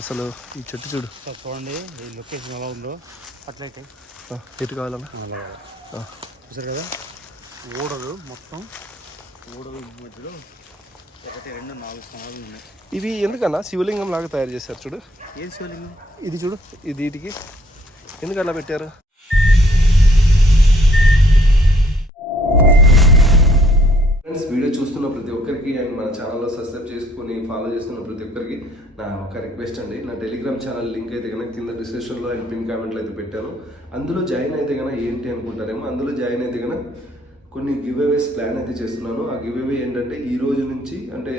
అసలు ఈ చెట్టు చూడు చూడండి, ఈ లొకేషన్ ఎలా ఉందో. అట్లయితే ఎటు కావాలన్నా చూసారు కదా, ఓడలు మొత్తం ఓడలు మధ్యలో 1, 2, 4 స్తంభాలు ఉన్నాయి. ఇవి ఎందుకన్నా శివలింగం లాగా తయారు చేశారు చూడు. ఏది శివలింగం? ఇది చూడు, ఇది వీటికి ఎందుకు అలా పెట్టారు? ఫ్రెండ్స్, వీడియో చూస్తున్న ప్రతి ఒక్కరికి అండ్ మన ఛానల్లో సబ్స్క్రైబ్ చేసుకొని ఫాలో చేస్తున్న ప్రతి ఒక్కరికి నా ఒక రిక్వెస్ట్ అండి. నా టెలిగ్రామ్ ఛానల్ లింక్ అయితే కనుక కింద డిస్క్రిప్షన్లో అండ్ పిన్ కామెంట్లో అయితే పెట్టాను. అందులో జాయిన్ అయితే కనుక ఏంటి అనుకుంటారేమో, అందులో జాయిన్ అయితే కనుక కొన్ని గివ్ అవేస్ ప్లాన్ అయితే చేస్తున్నాను. ఆ గివ్ అవే ఏంటంటే ఈ రోజు నుంచి అంటే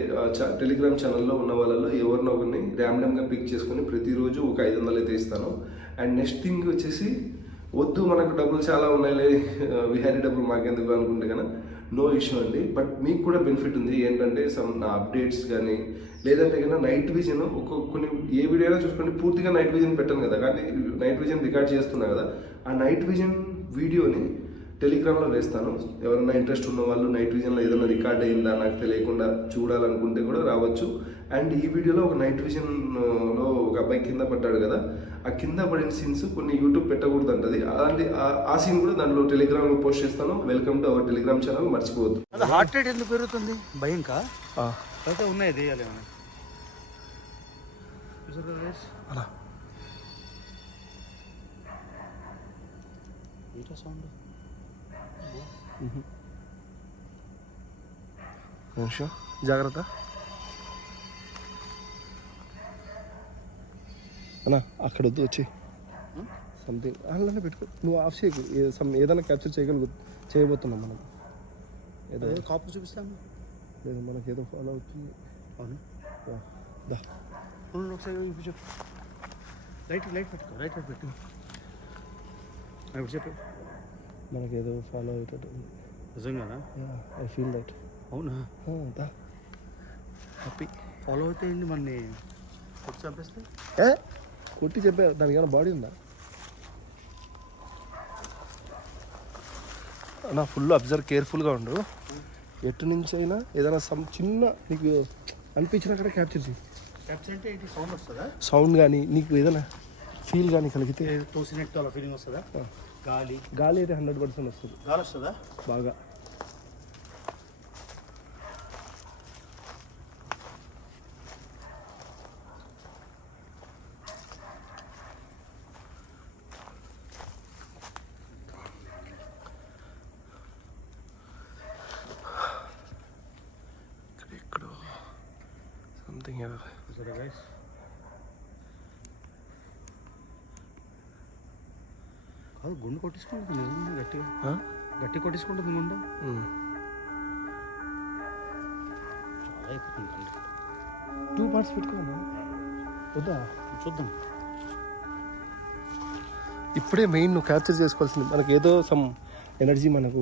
టెలిగ్రామ్ ఛానల్లో ఉన్న వాళ్ళలో ఎవరినో ఒకరిని ర్యాండమ్గా పిక్ చేసుకొని ప్రతిరోజు ఒక 500 అయితే ఇస్తాను. అండ్ నెక్స్ట్ థింగ్ వచ్చేసి, వద్దు మనకు డబ్బులు చాలా ఉన్నాయిలే, విహారీ డబ్బులు మాకెందుకు అనుకుంటే కనుక నో ఇష్యూ అండి. బట్ మీకు కూడా బెనిఫిట్ ఉంది. ఏంటంటే నా అప్డేట్స్ కానీ లేదంటే కన్నా నైట్ విజన్ కొన్ని ఏ వీడియో అయినా చూసుకోండి, పూర్తిగా నైట్ విజన్ పెట్టాను కదా, కానీ నైట్ విజన్ రికార్డ్ చేస్తున్నా కదా, ఆ నైట్ విజన్ వీడియోని టెలిగ్రామ్లో వేస్తాను. ఎవరైనా ఇంట్రెస్ట్ ఉన్న వాళ్ళు నైట్ విజన్లో ఏదైనా రికార్డ్ అయిందా నాకు తెలియకుండా చూడాలనుకుంటే కూడా రావచ్చు. అండ్ ఈ వీడియోలో ఒక నైట్ విజన్లో ఒక అబ్బాయి కింద పడ్డాడు కదా, ఆ కింద పడిన సీన్స్ కొన్ని యూట్యూబ్ పెట్టకూడదు అంటది. అలాంటి ఆ సీన్ కూడా దాంట్లో టెలిగ్రామ్లో పోస్ట్ చేస్తాను. Welcome to our Telegram channel, మర్చిపోవద్దు. అది హార్ట్ రేట్ ఎందుకు పెరుగుతుంది? భయంకా అయితే ఉన్నాయి వేయాలి అలా సౌండ్. జాగ్రత్త అన్నా, అక్కడ వద్దు, వచ్చి సంథింగ్ అలానే పెట్టుకో. నువ్వు ఆఫ్ చేయకు, ఏదైనా క్యాప్చర్ చేయబోతున్నాం మనం. ఏదో కాపు చూపిస్తాను లేదు, మనకి ఏదో ఫాలో అవుతుంది. అవును, ఒకసారి చెప్పు. లైట్ పెట్టుకో, లైట్ పెట్టు. ఇప్పుడు చెప్పు, మనకేదో ఫాలో అవుతుంది. నిజంగానా? I feel that. అవునా? హ్యాపీ. ఫాలో అయితే ఏంటి, మనని కొట్టి చంపేస్తే? కొట్టి చెప్పా, దానికి ఏమైనా బాడీ ఉందా? నా ఫుల్ అబ్జర్వ్, కేర్ఫుల్గా ఉండు. ఎటు నుంచి అయినా ఏదైనా చిన్న నీకు అనిపించినా కూడా క్యాప్చర్ చేయి. క్యాప్చర్ అంటే ఏంటి? సౌండ్ వస్తుందా? సౌండ్ కానీ నీకు ఏదైనా ఫీల్ కానీ కలిగితే తోసినట్టు అలా ఫీలింగ్ వస్తుందా? గాలి అయితే 100% వస్తుంది. గాలి వస్తుందా? బాగా. ఎక్కడో సంథింగ్ గైస్, కాదు గుండు కొట్టించుకుంటుంది నిజంగా, గట్టి కొట్టించుకుంటుంది గుండె. 2 parts పెట్టుకోమా, వద్దా? చూద్దాం. ఇప్పుడే మెయిన్ నువ్వు క్యాప్చర్ చేసుకోవాల్సింది. మనకి ఏదో సమ్ ఎనర్జీ మనకు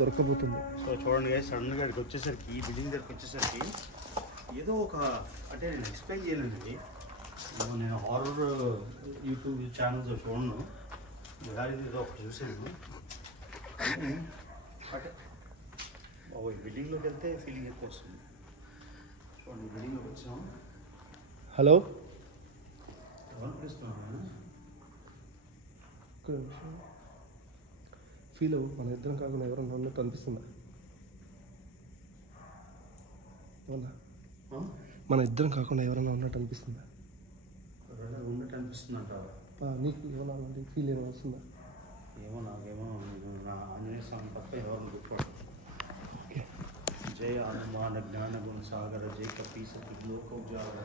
దొరకబోతుంది. సో చూడండి గైస్, సడన్గా ఇక్కడికి వచ్చేసరికి, ఈ బిల్డింగ్ దగ్గరికి వచ్చేసరికి ఏదో ఒక, అంటే నేను ఎక్స్ప్లెయిన్ చేయలేదండి. నేను హారర్ యూట్యూబ్ ఛానల్స్ చూడను, ఏదో ఒకటి చూసాను. అంటే ఈ బిల్డింగ్లోకి వెళ్తే ఫీలింగ్ ఎక్కువ వస్తుంది. చూడండి, బిల్డింగ్లోకి వచ్చాం. హలో, ఎవరు పిలుస్తున్నాను? ఫీల్ అవ్వు, మన ఇద్దరం కాకుండా ఎవరైనా ఉన్నట్టు అనిపిస్తుందా? మన ఇద్దరం కాకుండా ఎవరైనా ఉన్నట్టు అనిపిస్తుందా? ఉన్నట్టు అనిపిస్తుందంట. నీకు ఏమన్నా ఫీల్ ఏమైనా వస్తుందా? ఏమో, నాకేమో నా ఆంజనేయ స్వామి తప్ప ఎవరిని గుర్తుపడతాను. జయ హనుమాన్ జ్ఞాన గుణ సాగర, జై కపీసతి లోకోజాగర,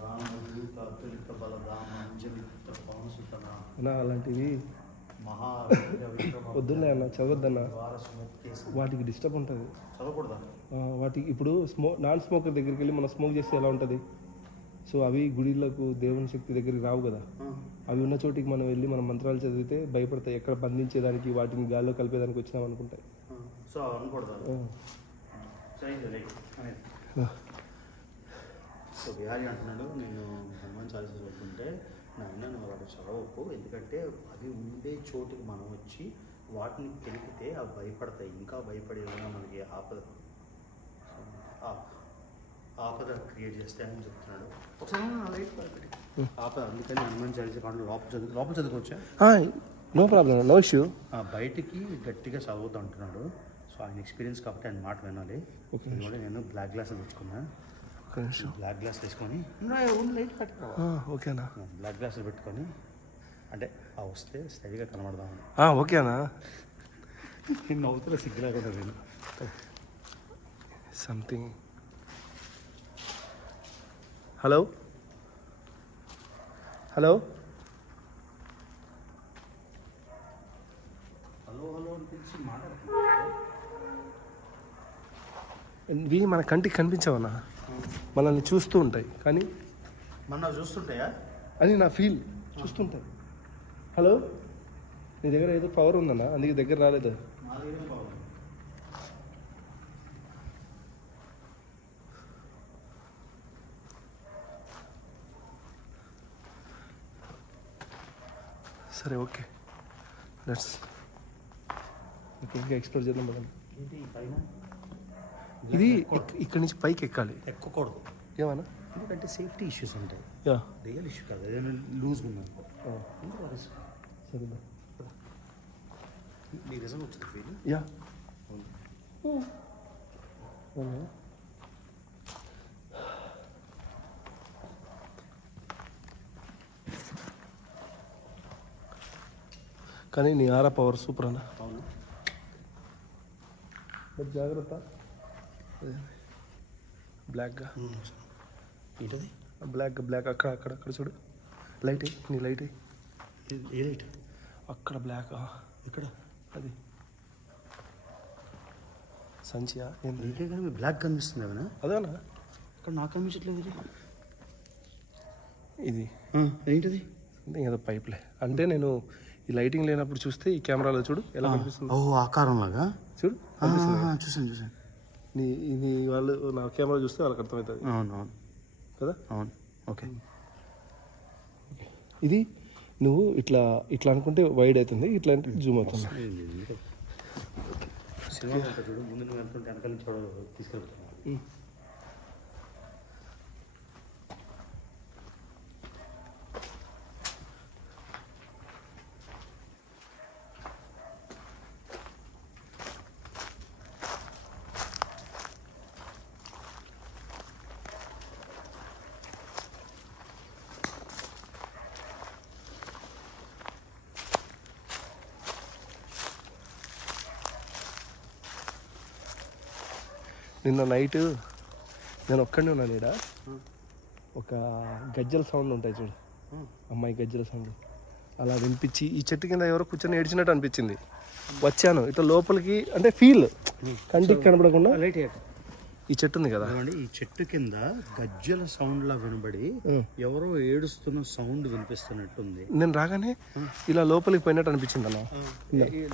రామదూత అతులిత బలధామ, అంజలి పుత్ర పవనసుతన. అలాంటివి మహా వద్దులే అన్న, చదవద్దన్నా. వాటికి డిస్టర్బ్ ఉంటుంది, చదవకూడదా? వాటికి ఇప్పుడు నాన్ స్మోకర్ దగ్గరికి వెళ్ళి మనం స్మోక్ చేస్తే ఎలా ఉంటుంది? సో అవి గుడిలకు దేవుని శక్తి దగ్గరికి రావు కదా. అవి ఉన్న చోటికి మనం వెళ్ళి మనం మంత్రాలు చదివితే భయపడతాయి. ఎక్కడ బంధించేదానికి, వాటిని గాల్లో కలిపేదానికి వచ్చినాం అనుకుంటాయి. సో అనకూడదు. సో విహారీ అంటున్నాడు, నేను హనుమాన్ చాలీసా చదువుతుంటే నాయన వాడు చదవకు, ఎందుకంటే అవి ఉండే చోటుకి మనం వచ్చి వాటిని కెలికితే అవి భయపడతాయి, ఇంకా భయపడేలా మనకి ఆపద ఆపద క్రియేట్ చేస్తే అని చెప్తున్నాడు. ఒకసారి లైట్ ఆపద, అందుకని హనుమాన్ చాలీసా కాంట్లో లోపల చదువుకోవచ్చా? No problem, no issue. బయటికి గట్టిగా చదవద్దు అంటున్నాడు. సో ఆయన ఎక్స్పీరియన్స్ కాబట్టి ఆయన మాట వినాలి. ఎందుకంటే నేను బ్లాక్ గ్లాస్ తెచ్చుకున్నా. బ్లాక్ గ్లాస్ వేసుకొని లైట్ పెట్టుకో. ఓకేనా? బ్లాక్ గ్లాసులు పెట్టుకొని అంటే వస్తే స్టైల్గా కనబడదామని. ఓకేనా? నేను అవుతున్నా సిగ్గులేకుండా నేను something. Hello hello hello hello అని పిలిచి మాట్లాడుతున్నాను. ఇవి మన కంటికి కనిపించవన్నా, మనల్ని చూస్తూ ఉంటాయి కానీ మన చూస్తుంటాయా అని నా ఫీల్. చూస్తుంటాయి. హలో, నీ దగ్గర ఏదో పవర్ ఉందన్నా, అందుకే దగ్గర రాలేదు. నా దగ్గర బాగుంది. సరే ఓకే, లెట్స్ ఇంకా ఎక్స్ప్లోర్ చేద్దాం కదా. ఏంటి పైన ఇది ఇక్కడి నుంచి పైకి ఎక్కాలి. ఎక్కకూడదు. ఏమన్నా? ఎందుకంటే సేఫ్టీ ఇష్యూస్ ఉంటాయి. యా, రియల్ ఇష్యూ కాదు, ఏదైనా లూజ్గా ఉన్నాను. సరే నీకు నిజం వచ్చింది ఫీల్? యా. కానీ నీ ఆరా పవర్ సూపర్ అన్న. అవును. బట్ జాగ్రత్త, బ్లాక్గా. ఏంటది? బ్లాక్ అక్కడ అక్కడ అక్కడ చూడు, లైట్ నీ లైట్. ఏ లైట్? అక్కడ బ్లాక్. ఇక్కడ అది సంచియా? నీకే కానీ బ్లాక్ కనిపిస్తుంది ఏమైనా? అదేనా? ఇక్కడ నాకు కనిపించట్లేదు. ఇది ఏంటిది? ఏదో పైప్లే. అంటే నేను ఈ లైటింగ్ లేనప్పుడు చూస్తే ఈ కెమెరాలో చూడు ఎలా కనిపిస్తుంది. ఆకారం లాగా చూడు, చూసాను. ఇది వాళ్ళు నా కెమెరా చూస్తే వాళ్ళకి అర్థమవుతుంది. అవును కదా? అవును. ఓకే. ఇది నువ్వు ఇట్లా ఇట్లా అనుకుంటే వైడ్ అవుతుంది, ఇట్లా అంటే జూమ్ అవుతుంది. సినిమా చూడు, ముందు నువ్వు వెళ్తుంటే వెనకాల నుంచి తీసుకెళ్తాను. నిన్న నైట్ నేను ఒక్కడే ఉన్నాను ఈడ. ఒక గజ్జల సౌండ్ ఉంటాయి చూడు, అమ్మాయి గజ్జల సౌండ్ అలా వినిపించి ఈ చెట్టు కింద ఎవరో కూర్చొని ఏడ్చినట్టు అనిపించింది. వచ్చాను ఇట్లా లోపలికి, అంటే ఫీల్ కంటికి కనబడకుండా. లైట్ ఈ చెట్టు ఉంది కదా, ఈ చెట్టు కింద గజ్జల సౌండ్ లా వినబడి ఎవరో ఏడుస్తున్న సౌండ్ వినిపిస్తున్నట్టుంది. నేను రాగానే ఇలా లోపలికి పోయినట్టు అనిపించింది అన్న.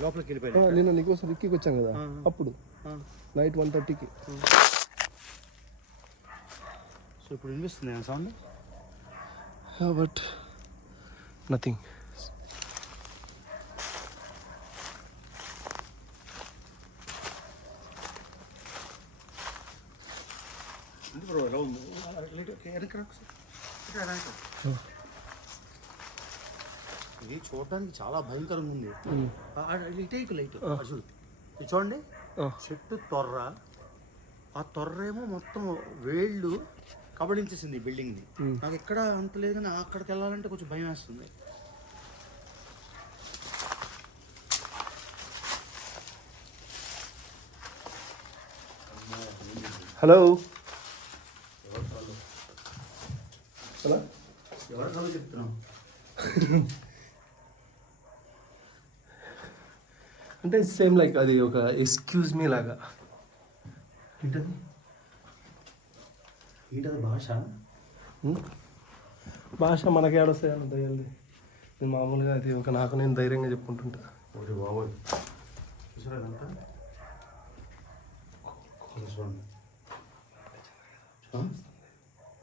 లోపలికి వెళ్ళిపోయి నిన్న నీకోసం రిక్కి వచ్చాను కదా, అప్పుడు నైట్ 1:30కి. సో ఇప్పుడు వినిపిస్తుంది సౌండ్, బట్ నథింగ్. ఇది చూడడానికి చాలా భయంకరంగా ఉంది. లైట్ చూడు, చూడండి, చెట్టు తొర్ర, ఆ తొర్రేమో మొత్తం వేళ్ళు కబడించేసింది ఈ బిల్డింగ్ని. నాకు ఎక్కడ అంత లేదు కానీ అక్కడికి వెళ్ళాలంటే కొంచెం భయం వేస్తుంది. హలో, ఎవరి కళ్ళు చెప్తున్నావు? అంటే సేమ్ లైక్ అది ఒక ఎక్స్క్యూజ్ మీ లాగా. ఏంటది భాష మనకి ఏడొస్తాయి అన్న దయ్యాలి. నేను మామూలుగా అది ఒక నాకు నేను ధైర్యంగా చెప్పుకుంటుంటా. ఒకటి బాబోయ్, చూసారా ఇదంతా?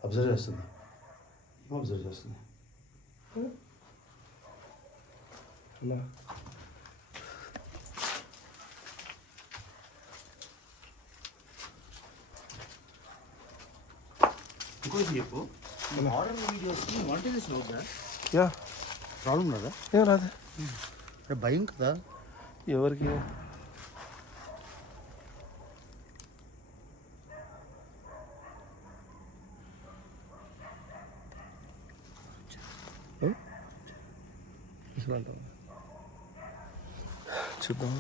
అబ్జర్వ్ చేస్తుంది, అబ్జర్వ్ చేస్తుంది. ఇంకోటి చెప్పు హారర్ వీడియోస్కి మానిటైజేషన్ అవుతుందా? యా, ప్రాబ్లం రాదా? ఏం రాదు. అంటే భయం కదా ఎవరికి? చూద్దాం.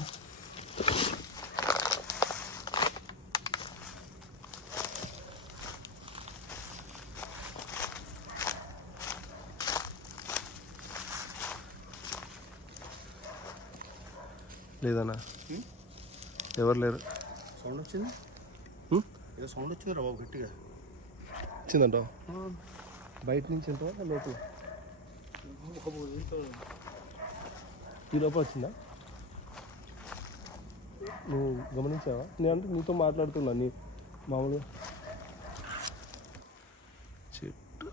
లేదన్నా, ఎవరు లేరు. సౌండ్ వచ్చింది, ఏదో సౌండ్ వచ్చింది రా బాబు గట్టిగా. వచ్చిందంట బయట నుంచి ఎంత లోపల ఈ లోపల వచ్చిందా? నువ్వు గమనించావా? నేను అంటే నీతో మాట్లాడుతున్నా, నీ మామూలుగా చెట్టు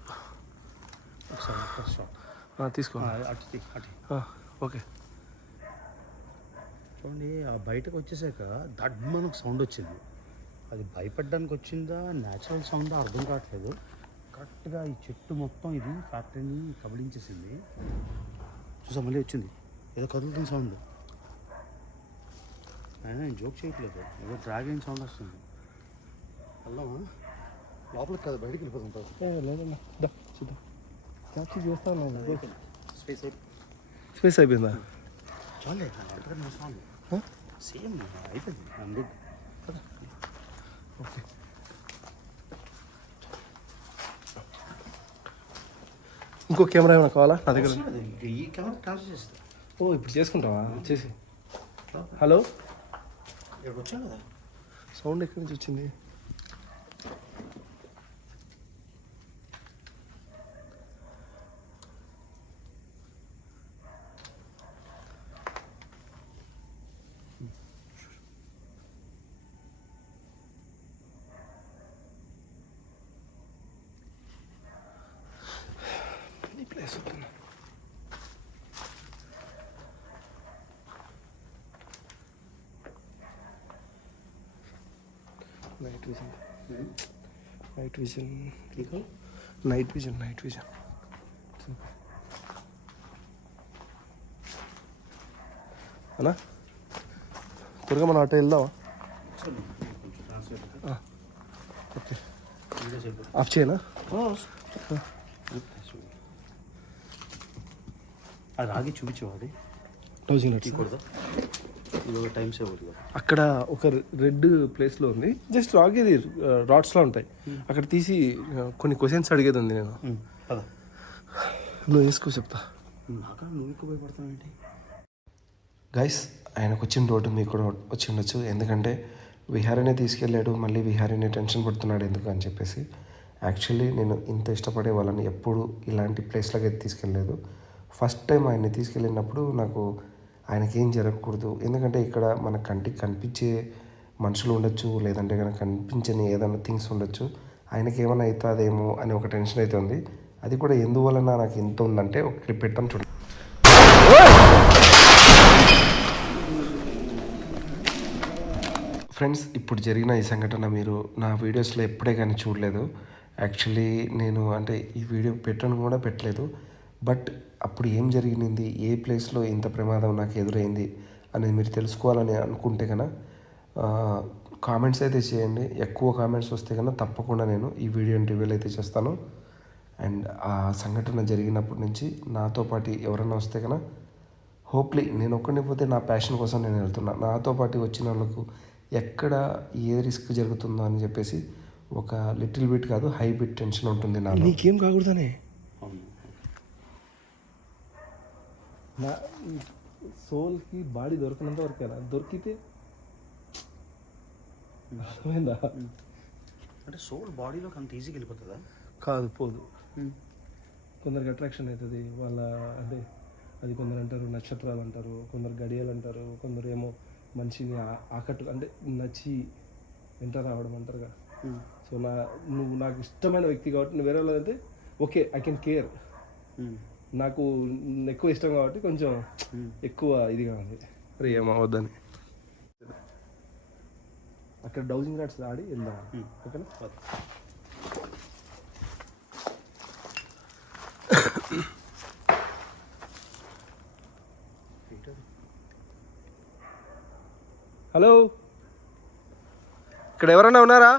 తీసుకో. ఓకే చూడండి, ఆ బయటకు వచ్చేసాక దడ్మనకు సౌండ్ వచ్చింది. అది భయపడడానికి వచ్చిందా న్యాచురల్ సౌండ్ అర్థం కావట్లేదు. కరెక్ట్గా ఈ చెట్టు మొత్తం ఇది ఫ్యాక్టరీని కబలించేసింది. చూసా మళ్ళీ వచ్చింది, ఏదో కదులుతున్న సౌండ్. అయినా నేను జోక్ చేయట్లేదు, ఏదో డ్రాగన్ సౌండ్ వస్తుంది. వెళ్దామా లోపలికి? కదా బయటికి వెళ్ళిపోతుంటారు. లేదన్నా, చూద్దాం. క్యాప్చర్ చేస్తాను. స్పేస్ అయిపోయిందా? చాలే సేమ్ అయిపోయింది. గుడ్. ఓకే, ఇంకో కెమెరా ఏమైనా కావాలా నా దగ్గర? ఈ కెమెరా ట్రాన్స్ఫర్ చేస్తా. ఓ, ఇప్పుడు చేసుకుంటావా? చేసి హలో, ఇక్కడికి వచ్చాను కదా. సౌండ్ ఎక్కడి నుంచి వచ్చింది? ఈ ప్లేస్ వస్తున్నా. Night vision, night vision, night vision, night vision. అన్నా త్వరగా మన ఆటో వెళ్దామా? ఓకే, ఆఫ్ చేయనా? అది ఆగి చూపించు. అది టైం సేవ్ అవుతుంది. అక్కడ ఒక రెడ్ ప్లేస్లో ఉంది, జస్ట్ ఆగేది రాడ్స్లా ఉంటాయి. అక్కడ తీసి కొన్ని క్వశ్చన్స్ అడిగేది ఉంది. నేను నువ్వు వేసుకో, చెప్తా. నువ్వు ఎక్కువ భయపడతావు ఏంటి? గైస్, ఆయనకు వచ్చిన రోడ్డు మీకు కూడా వచ్చి ఉండొచ్చు. ఎందుకంటే విహారీనే తీసుకెళ్ళాడు, మళ్ళీ విహారీనే టెన్షన్ పడుతున్నాడు ఎందుకు అని చెప్పేసి. యాక్చువల్లీ నేను ఇంత ఇష్టపడే వాళ్ళని ఎప్పుడు ఇలాంటి ప్లేస్లకి అయితే తీసుకెళ్ళలేదు. ఫస్ట్ టైం ఆయన్ని తీసుకెళ్ళినప్పుడు నాకు ఆయనకి ఏం జరగకూడదు, ఎందుకంటే ఇక్కడ మన కంటికి కనిపించే మనుషులు ఉండొచ్చు, లేదంటే కనుక కనిపించని ఏదైనా థింగ్స్ ఉండొచ్చు. ఆయనకి ఏమైనా అవుతుందేమో అని ఒక టెన్షన్ అయితే ఉంది. అది కూడా ఎందువలన నాకు ఎంత ఉందంటే ఒక క్లిప్ పెడతాను చూడండి. ఫ్రెండ్స్, ఇప్పుడు జరిగిన ఈ సంఘటన మీరు నా వీడియోస్లో ఎప్పుడే కానీ చూడలేదు. యాక్చువల్లీ నేను అంటే ఈ వీడియో పెట్టను కూడా పెట్టలేదు. బట్ అప్పుడు ఏం జరిగింది, ఏ ప్లేస్లో ఇంత ప్రమాదం నాకు ఎదురైంది అనేది మీరు తెలుసుకోవాలని అనుకుంటే కనుక కామెంట్స్ అయితే చేయండి. ఎక్కువ కామెంట్స్ వస్తే కనుక తప్పకుండా నేను ఈ వీడియోని రివీల్ అయితే చేస్తాను. అండ్ ఆ సంఘటన జరిగినప్పటి నుంచి నాతో పాటు ఎవరైనా వస్తే కనుక హోప్లీ నేను ఒక్కడిని పోతే నా ప్యాషన్ కోసం నేను వెళ్తున్నా. నాతో పాటు వచ్చిన వాళ్ళకు ఎక్కడ ఏ రిస్క్ జరుగుతుందో అని చెప్పేసి ఒక లిటిల్ బిట్ కాదు, హై బిట్ టెన్షన్ ఉంటుంది. నీకేం కాకూడదనే నా సోల్కి బాడీ దొరకనంత వరకేనా, దొరికితే అర్థమైందా? అంటే సోల్ బాడీలోకి అంత ఈజీగా వెళ్ళిపోతుందా? కాదు, పోదు. కొందరికి అట్రాక్షన్ అవుతుంది వాళ్ళ, అంటే అది కొందరు అంటారు నక్షత్రాలు అంటారు, కొందరు గడియలు అంటారు, కొందరు ఏమో మనిషిని ఆకట్టు అంటే నచ్చి వెంట రావడం అంటారుగా. సో నువ్వు నాకు ఇష్టమైన వ్యక్తి కాబట్టి నువ్వు వేరే వాళ్ళంటే ఓకే, ఐ కెన్ కేర్. నాకు ఎక్కువ ఇష్టం కాబట్టి కొంచెం ఎక్కువ ఇదిగా ఉంది. అరే ఏమవద్దని అక్కడ డౌజింగ్ రాట్స్ ఆడి వెళ్దాం. ఓకేనా? హలో, ఇక్కడ ఎవరైనా ఉన్నారా?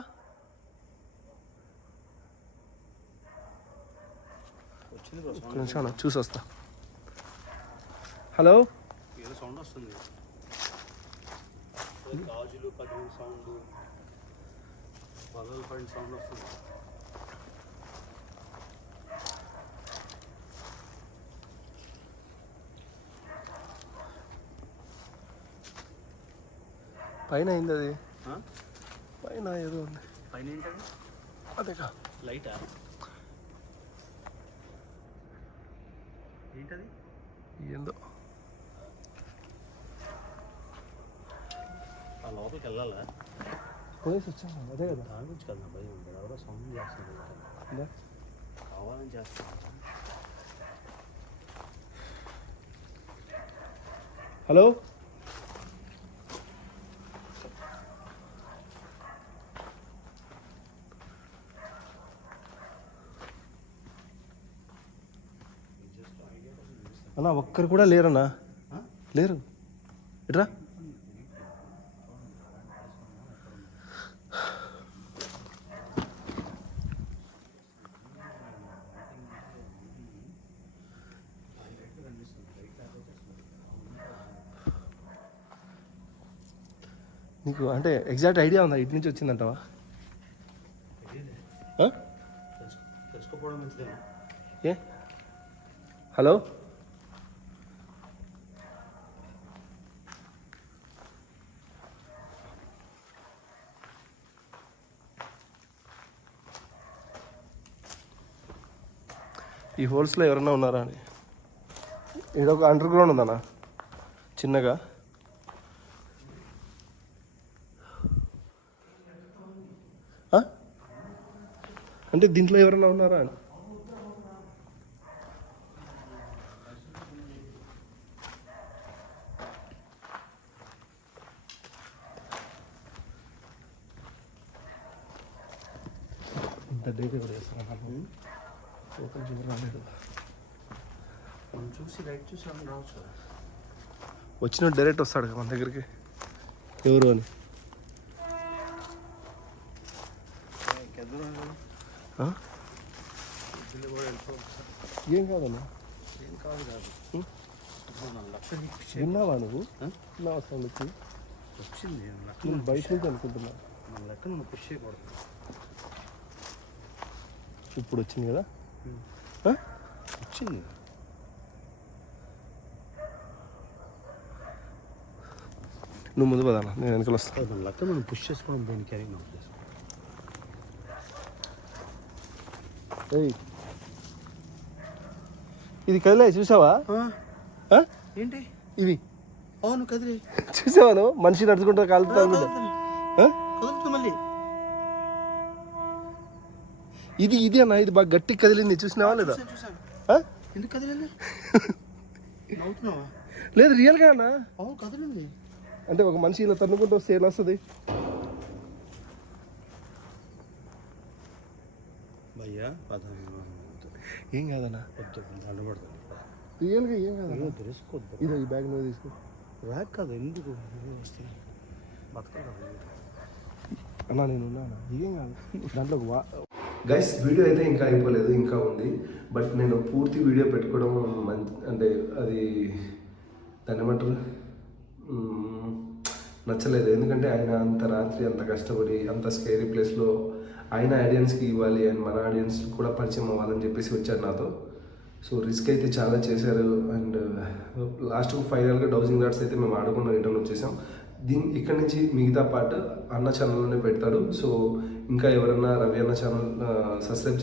ఒక్క నిమిషం అన్న, చూసి వస్తా. హలో, ఏదో సౌండ్ వస్తుంది, గాజులు పగిలిన సౌండ్, పగలు పడిన సౌండ్ వస్తుంది. పైన అయింది అది, పైన ఏదో ఉంది. పైన ఏంటది? అదేగా లైటా? ఏంటది? ఏందో. ఆ లోపలికి వెళ్ళాలా? పోయేసి వచ్చాను, అదే కదా. దాని గురించి కదా భయం ఉంది, ఎవరో సౌండ్ చేస్తున్నారు, కావాలని చేస్తున్నారు. హలో, అన్నా ఒక్కరు కూడా లేరన్నా, లేరు. ఇట్రా. నీకు అంటే ఎగ్జాక్ట్ ఐడియా ఉందా ఇటు నుంచి వచ్చిందంటావా? తెలుసుకోపోవడం మంచిదేనా? ఏ హలో, ఈ హోల్స్లో ఎవరన్నా ఉన్నారా అని. ఇదొక అండర్ గ్రౌండ్ ఉందన్నా చిన్నగా. అంటే దీంట్లో ఎవరన్నా ఉన్నారా అని. ఇంత డేట్ కూడా చేస్తాను, ఓపెన్ చేయడం రాలేదు. మనం చూసి రైట్ చూసి మనం రావచ్చు కదా. వచ్చిన డైరెక్ట్ వస్తాడు కదా మన దగ్గరికి, ఎవరు అని. ఏం కాదన్నా, ఏం కాదు కాదు. విన్నావా నువ్వు? విన్నావా సౌండ్ వచ్చి? వచ్చింది నేను బయట నుంచి అనుకుంటున్నా. మన లెక్క మనం పుష్ చేయకూడదు. ఇప్పుడు వచ్చింది కదా, వచ్చింది. నువ్వు ముందు పదానా, నేను వెనకాల వస్తాను. మన లెక్క మనం పుష్ చేసుకోవడం దేనికి అని నా ఉద్దేశం. ఇది కదిలే చూసావా? ఏంటి ఇవి అవును కదిలే చూసావా? నువ్వు మనిషి నడుచుకుంటా కాలుతా కదులుతుంది మళ్ళీ. ఇది ఇది అన్న, ఇది బాగా గట్టి కదిలింది, చూసినావా లేదా? ఎందుకు కదిలింది? నవ్వుతున్నావా? లేదు రియల్గా అన్న. అవును కదిలింది. అంటే ఒక మనిషి ఇలా తన్నుకుంటూ వస్తే ఎలా వస్తుంది? భయ్యా ఏం కాదన్నా, దండపడుతుంది. రియల్గా ఏం కాదన్నా. తెలుసుకోవద్దు. ఇదో ఈ బ్యాగ్ మీద తీసుకో. బ్యాగ్ కాదు, ఎందుకు వస్తుంది బతకాలి అన్నా, నేను ఉన్నాను, ఏం కాదు. దాంట్లో గైస్ వీడియో అయితే ఇంకా అయిపోలేదు, ఇంకా ఉంది. బట్ నేను పూర్తి వీడియో పెట్టుకోవడం అంటే అది దాన్ని ఏమంటారు, నచ్చలేదు. ఎందుకంటే ఆయన అంత రాత్రి అంత కష్టపడి అంత స్కేరీ ప్లేస్లో ఆయన ఆడియన్స్కి ఇవ్వాలి అండ్ మన ఆడియన్స్ కూడా పరిచయం అవ్వాలని చెప్పేసి వచ్చారు నాతో. సో రిస్క్ అయితే చాలా చేశారు. అండ్ లాస్ట్ ఫైనల్గా డౌజింగ్ డాట్స్ అయితే మేము ఆడకుండా రిటర్న్ వచ్చేసాం. ఇక్కడ నుంచి మిగతా పార్ట్ అన్న ఛానల్లోనే పెడతాడు. సో ఇంకా ఎవరన్నా రవి అన్న ఛానల్ సబ్స్క్రైబ్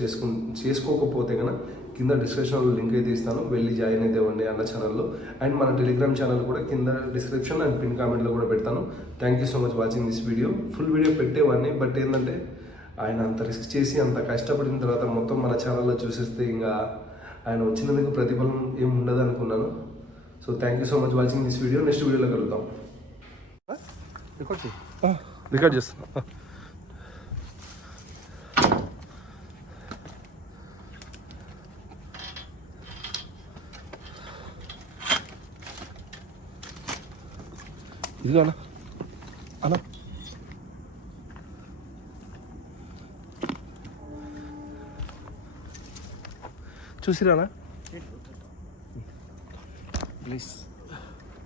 చేసుకోకపోతే కనుక కింద డిస్క్రిప్షన్లో లింక్ అయితే ఇస్తాను, వెళ్ళి జాయిన్ అయితే ఇవ్వండి అన్న ఛానల్లో. అండ్ మన టెలిగ్రామ్ ఛానల్ కూడా కింద డిస్క్రిప్షన్ అండ్ పిన్ కామెంట్లో కూడా పెడతాను. Thank you so much watching this video. Full video పెట్టేవాడిని, బట్ ఏంటంటే ఆయన అంత రిస్క్ చేసి అంత కష్టపడిన తర్వాత మొత్తం మన ఛానల్లో చూసేస్తే ఇంకా ఆయన వచ్చినందుకు ప్రతిఫలం ఏమి ఉండదు అనుకున్నాను. So thank you so much watching this video. Next వీడియోలో కలుద్దాం. రికార్డ్ చేస్తున్నా. ఇదిగోనా అన్న చూసిరానా ప్లీజ్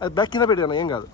అది బ్యాక్ కింద పెట్టాను ఏం కాదు